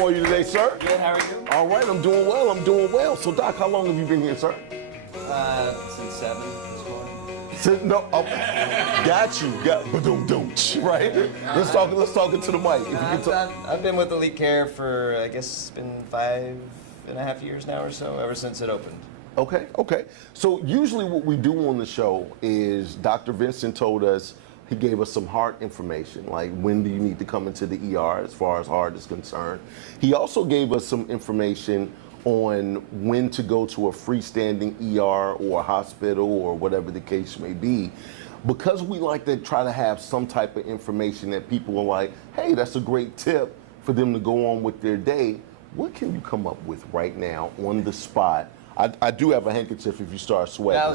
How are you today, sir? Good, how are you? All right, I'm doing well. I'm doing well. So, Doc, how long have you been here, sir? Since 7 this morning. No, oh, got you. Right? Let's talk into the mic. If you can talk. I've been with ER.Elite Care for, I guess, it's been 5.5 years now or so, ever since it opened. Okay. So usually what we do on the show is Dr. Vincent told us, he gave us some heart information, like when do you need to come into the ER as far as heart is concerned. He also gave us some information on when to go to a freestanding ER or a hospital or whatever the case may be. Because we like to try to have some type of information that people are like, hey, that's a great tip for them to go on with their day. What can you come up with right now on the spot? I do have a handkerchief if you start sweating. Yeah, I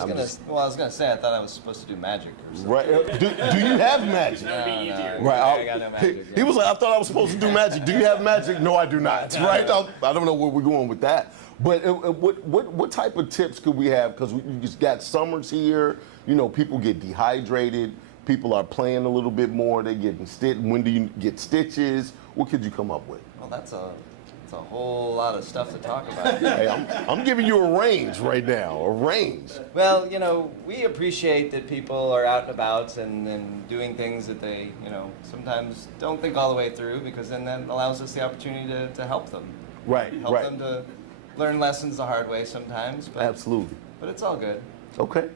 was gonna say, I thought I was supposed to do magic or something. Right? Do you have magic? No, Right. I got no magic. He was like, I thought I was supposed to do magic. Do you have magic? No, I do not. Right? I don't know where we're going with that. But what type of tips could we have? Because we just got summers here. You know, people get dehydrated. People are playing a little bit more. They're getting stitched. When do you get stitches? What could you come up with? Well, that's a whole lot of stuff to talk about. Hey, I'm giving you a range right now, a range. Well, you know, we appreciate that people are out and about and doing things that they, you know, sometimes don't think all the way through, because then that allows us the opportunity to help them. Right. Help them to learn lessons the hard way sometimes. But, Absolutely. But it's all good. Okay.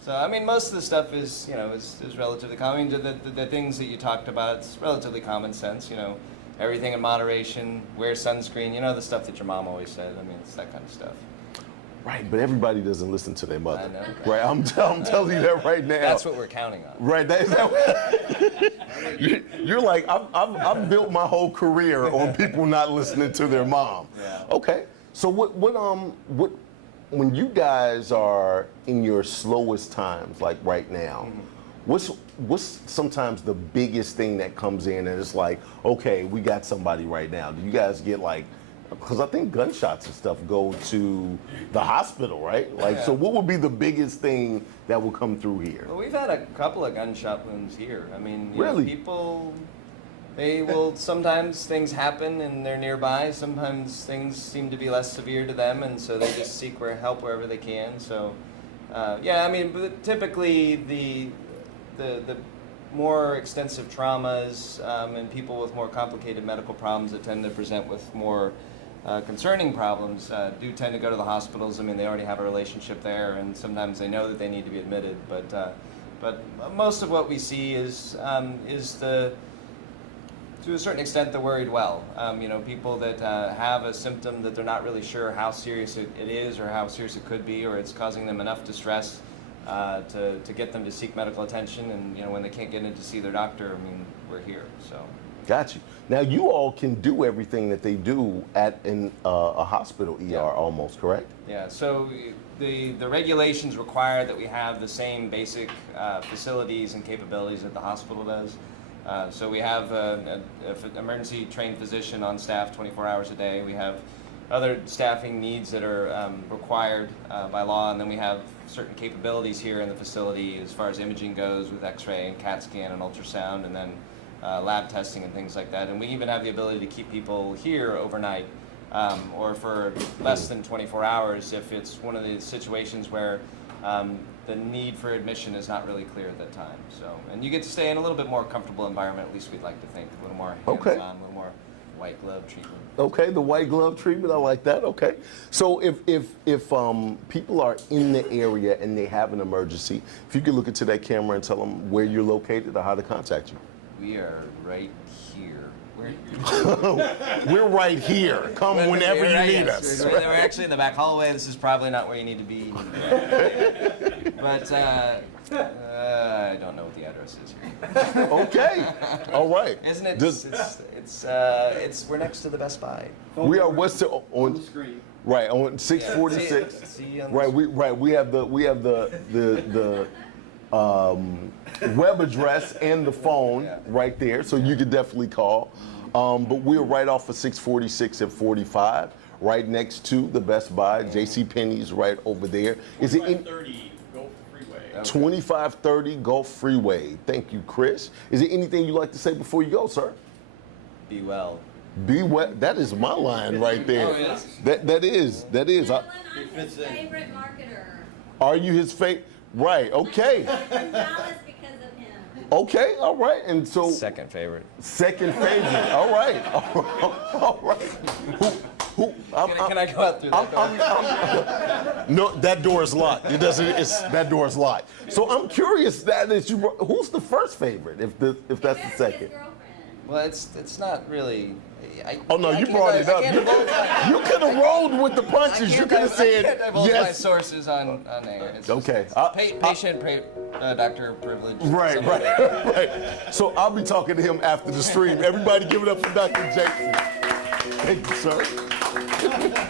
So, I mean, most of the stuff is, you know, is relatively common. I mean, the things that you talked about, it's relatively common sense, you know. Everything in moderation, wear sunscreen, you know, the stuff that your mom always said. I mean, it's that kind of stuff. Right, but everybody doesn't listen to their mother. I know. Right, I'm telling you that right now. That's what we're counting on. Right, is that what? You're like, I've built my whole career on people not listening to their mom. Yeah. Okay, so what when you guys are in your slowest times, like right now, what's sometimes the biggest thing that comes in and it's like, okay, we got somebody right now? Do you guys get like, because I think gunshots and stuff go to the hospital, right? Like, so what would be the biggest thing that will come through here? Well, we've had a couple of gunshot wounds here. I mean, you really? know, people, they will, sometimes things happen and they're nearby. Sometimes things seem to be less severe to them, and so they just seek help wherever they can. So, yeah, I mean, but typically the more extensive traumas and people with more complicated medical problems that tend to present with more concerning problems do tend to go to the hospitals. I mean, they already have a relationship there, and sometimes they know that they need to be admitted. But most of what we see is to a certain extent, the worried well. You know, people that have a symptom that they're not really sure how serious it is or how serious it could be, or it's causing them enough distress to get them to seek medical attention. And, you know, when they can't get in to see their doctor, I mean, we're here, so. Got you. Now, you all can do everything that they do at a hospital ER almost, correct? Yeah, so the regulations require that we have the same basic facilities and capabilities that the hospital does. So we have an emergency trained physician on staff 24 hours a day. We have other staffing needs that are required by law, and then we have certain capabilities here in the facility as far as imaging goes with x-ray and CAT scan and ultrasound, and then lab testing and things like that. And we even have the ability to keep people here overnight or for less than 24 hours if it's one of the situations where the need for admission is not really clear at that time. So, and you get to stay in a little bit more comfortable environment, at least we'd like to think, a little more hands-on, a little more white glove treatment. Okay, the white glove treatment, I like that. Okay, so if people are in the area and they have an emergency, if you could look into that camera and tell them where you're located or how to contact you. We are right here. We're right here. Come whenever you need us. We're actually in the back hallway. This is probably not where you need to be. But I don't know what the address is here. Okay. All right. Isn't it? We're next to the Best Buy. We are on the screen. Right on 646. Right. We have the web address and the phone right there, so you could definitely call. But we're right off of 646 at 45, right next to the Best Buy. JCPenney's right over there. Is it in 2530 Gulf Freeway? 2530 Gulf Freeway. Thank you, Chris. Is there anything you'd like to say before you go, sir? Be well. Be wet. That is my line right there. Oh, it is? That is. Dylan, I'm his favorite marketer. Are you his favorite? Right. Okay. I'm from Dallas because of him. Okay. All right. And so Second favorite. second favorite. All right. All right. Can I go out through that door? No, that door is locked. It doesn't. That door is locked. So I'm curious that you. Who's the first favorite? If that's the His second. girlfriend. Well, it's not really. Oh no, you can't- brought it I up. can't divulge my- You could have rolled with the punches. You could have I said can't divulge my yes. sources on air. It's Okay. doctor privilege. Right, something like right, that. right. So I'll be talking to him after the stream. Everybody give it up for Dr. Jason. Thank you, sir.